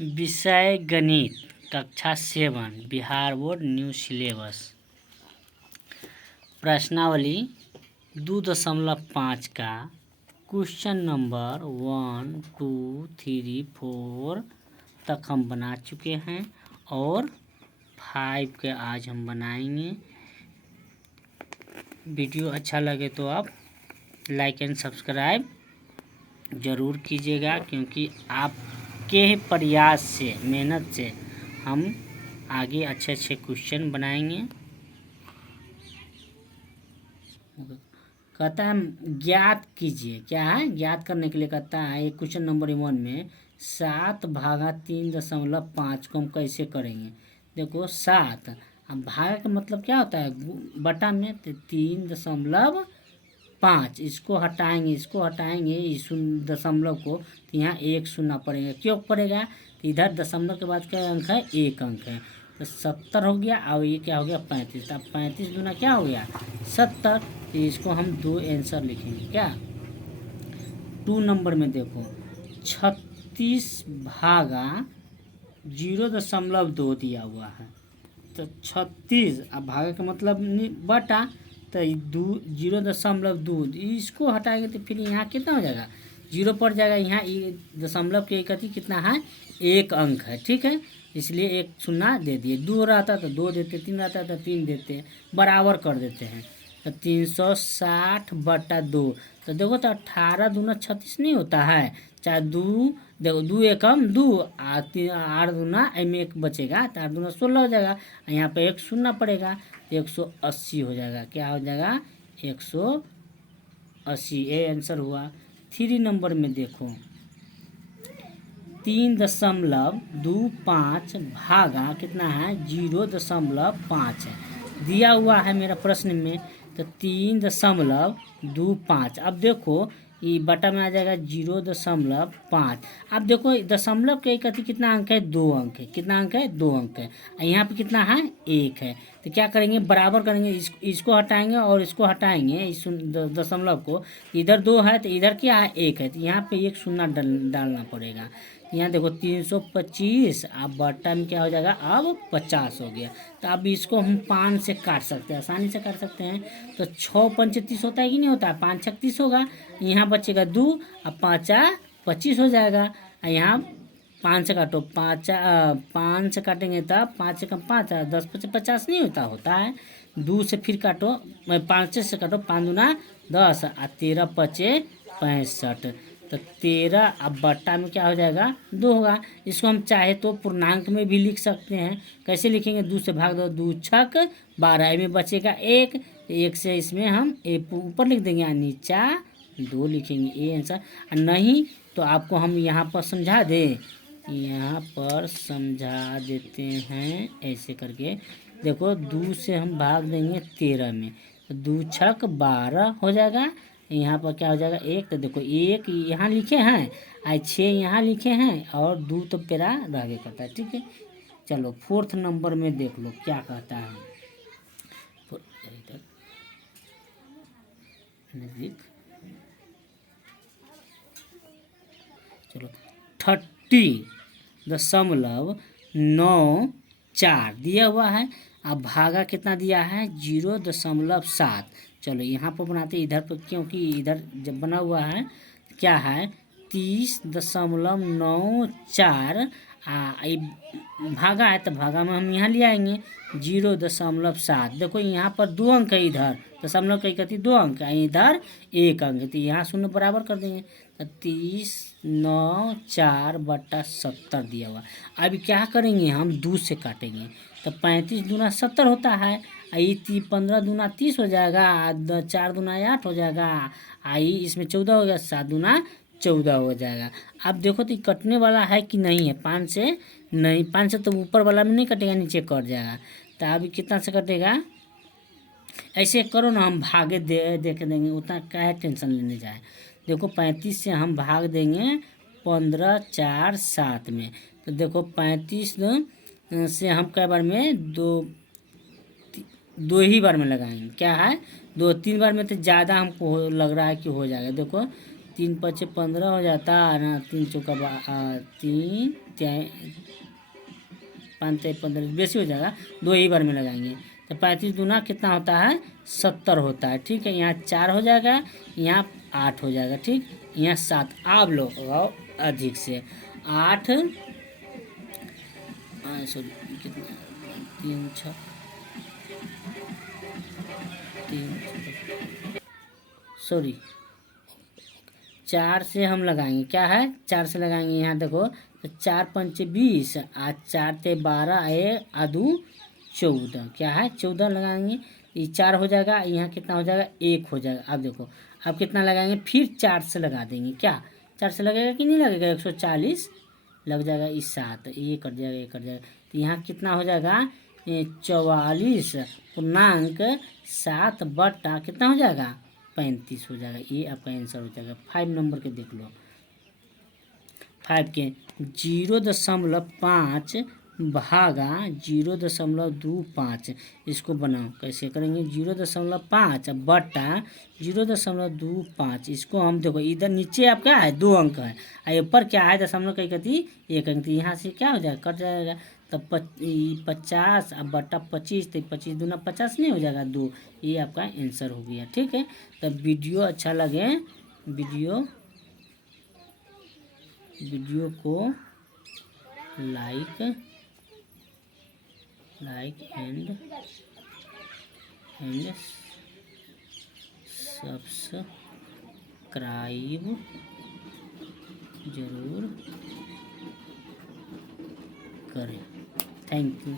विषय गणित कक्षा 7 बिहार बोर्ड न्यू सिलेबस। प्रश्नावली 2.5 का क्वेश्चन नंबर 1, 2, 3, 4 तक हम बना चुके हैं और 5 के आज हम बनाएंगे। वीडियो अच्छा लगे तो आप लाइक एंड सब्सक्राइब ज़रूर कीजिएगा, क्योंकि आपके प्रयास से, मेहनत से हम आगे अच्छे अच्छे क्वेश्चन बनाएंगे। कहता है ज्ञात कीजिए, क्या है ज्ञात करने के लिए कहता है ये क्वेश्चन नंबर 1 में 7 भागा 3.5 को हम कैसे करेंगे। देखो 7, अब भागा का मतलब क्या होता है, बटा में 3.5, इसको हटाएंगे इस दशमलव को, तो यहाँ 1 शून्य पड़ेगा। क्यों पड़ेगा, तो इधर दशमलव के बाद क्या अंक है, 1 अंक है, तो 70 हो गया। और ये क्या हो गया 35, अब 35 दूना क्या हो गया 70, तो इसको हम 2 आंसर लिखेंगे। क्या 2 नंबर में देखो 36 भागा 0.2 दिया हुआ है, तो 36, अब भागा का मतलब बटा, तो 0.2 इसको हटाएंगे तो फिर यहाँ कितना हो जाएगा, 0 पड़ जाएगा। यहाँ दशमलव के एक कितना है, 1 अंक है, ठीक है, इसलिए 1 शून्य दे दिए। 2 रहता तो 2 देते, 3 रहता तो 3 देते, बराबर कर देते हैं। तो 360/2, तो देखो तो 18 दूना 36 नहीं होता है, चाहे 2 देखो 2 एकम 2, 8 दूना में 1 बचेगा, तो 8 दूना 16 हो जाएगा। यहाँ पे 1 शून्य पड़ेगा, 180 हो जाएगा। क्या हो जाएगा 180, ये आंसर हुआ। 3 नंबर में देखो 3.25 भागा कितना है 0.5 है, दिया हुआ है मेरा प्रश्न में, तो 3.25। अब देखो ये बटा में आ जाएगा 0.5। अब देखो दशमलव के कथी कितना अंक है, 2 अंक है, कितना अंक है 2 अंक है, यहाँ पे कितना है 1 है, तो क्या करेंगे बराबर करेंगे, इसको हटाएंगे और इसको हटाएंगे, इस दशमलव को, इधर 2 है तो इधर क्या है 1 है, तो यहाँ पे 1 शून्य डालना पड़ेगा। यहाँ देखो 325, अब बटा में क्या हो जाएगा, अब 50 हो गया। तो अब इसको हम 5 से काट सकते हैं, आसानी से काट सकते हैं। तो 6 पंचे 30 होता है कि नहीं होता है, 5 छक 30 होगा, यहाँ बचेगा 2, अब 5 25 हो जाएगा। यहाँ 5 से काटो, 5 से काटेंगे तब 5 से कम 5, 10 पचे 50 नहीं होता है। 2 से फिर काटो, 5 से काटो, 5 दूना 10, 13 पचे 65, तो 13, अब बट्टा में क्या हो जाएगा 2 होगा। इसको हम चाहे तो पूर्णांक में भी लिख सकते हैं। कैसे लिखेंगे, 2 से भाग दो, 2 छक 12 में बचेगा 1 से इसमें हम ऊपर लिख देंगे, नीचा 2 लिखेंगे, ये आंसर। नहीं तो आपको हम यहाँ पर समझा दें, यहाँ पर समझा देते हैं ऐसे करके। देखो 2 से हम भाग देंगे 13 में, तो 2 छक 12 हो जाएगा। यहाँ पर क्या हो जाएगा 1, तो देखो 1 यहाँ लिखे हैं, 6 यहाँ लिखे हैं, और 2 तो पेरा रह करता है, ठीक है। चलो 4th नंबर में देख लो क्या कहता है। चलो 30.94 दिया हुआ है। अब भागा कितना दिया है 0.7। चलो यहाँ पर बनाते इधर पर, क्योंकि इधर जब बना हुआ है क्या है 30.94, भागा है तो भागा में हम यहाँ ले आएंगे 0.7। देखो यहाँ पर 2 अंक है, इधर दशमलव कई कहती 2 अंक है, इधर 1 अंक है, तो यहाँ शून्य बराबर कर देंगे, तो 30.94/70 दिया हुआ। अब क्या करेंगे हम 2 से काटेंगे, तो 35 दूना 70 होता है, 15 दूना 30 हो जाएगा, 4 दूना 8 हो जाएगा, इसमें 14 हो गया, 7 दूना 14 हो जाएगा। अब देखो तो कटने वाला है कि नहीं है, 5 से नहीं, 5 से तो ऊपर वाला में नहीं कटेगा, नीचे कट जाएगा। तो अभी कितना से कटेगा, ऐसे करो ना, हम भागे देख देंगे, उतना क्या टेंशन लेने जाए। देखो 35 से हम भाग देंगे 15, 4, 7 में, तो देखो 35 से हम कई बार में 2 ही बार में लगाएंगे, क्या है 2, 3 बार में तो ज़्यादा हमको लग रहा है कि हो जाएगा। देखो 3 5 15 हो जाता है ना, 3 चौका 3 5 15 बेसी हो जाएगा, 2 ही बार में लगाएंगे। तो 35 दूना कितना होता है 70 होता है। ठीक है, यहाँ 4 हो जाएगा, यहाँ 8 हो जाएगा। ठीक, यहाँ 7। आप लोग लगाओ अधिक से 8 सॉरी कितना 3 6 3 सॉरी 4 से हम लगाएंगे, क्या है 4 से लगाएंगे। यहाँ देखो तो 4 पंचे 20, आज 4 ते 12 आदू 14, क्या है 14 लगाएंगे। ये 4 हो जाएगा, यहाँ कितना हो जाएगा 1 हो जाएगा। अब देखो अब कितना लगाएंगे, फिर 4 से लगा देंगे। क्या 4 से लगेगा कि नहीं लगेगा, 140 लग जाएगा। इस 7 ये कट जाएगा, ये कट जाएगा। तो यहाँ कितना हो जाएगा 44.7 बट्टा कितना हो जाएगा 35 हो जाएगा। ये आपका आंसर हो जाएगा। 5 नंबर के देख लो, 5 के 0.5 भागा 0.25, इसको बनाओ। कैसे करेंगे 0.5 बट्टा 0.25, इसको हम देखो इधर नीचे आपका है 2 अंक है, और ऊपर क्या है दशमलव कई कती 1 अंक। यहाँ से क्या हो जाएगा कट जाएगा, तब 50 अब बट्टा 25, तो 25 दूना 50 नहीं हो जाएगा 2। ये आपका आंसर हो गया। ठीक है, तब वीडियो अच्छा लगे वीडियो को लाइक एंड सब्सक्राइब जरूर करें। Thank you.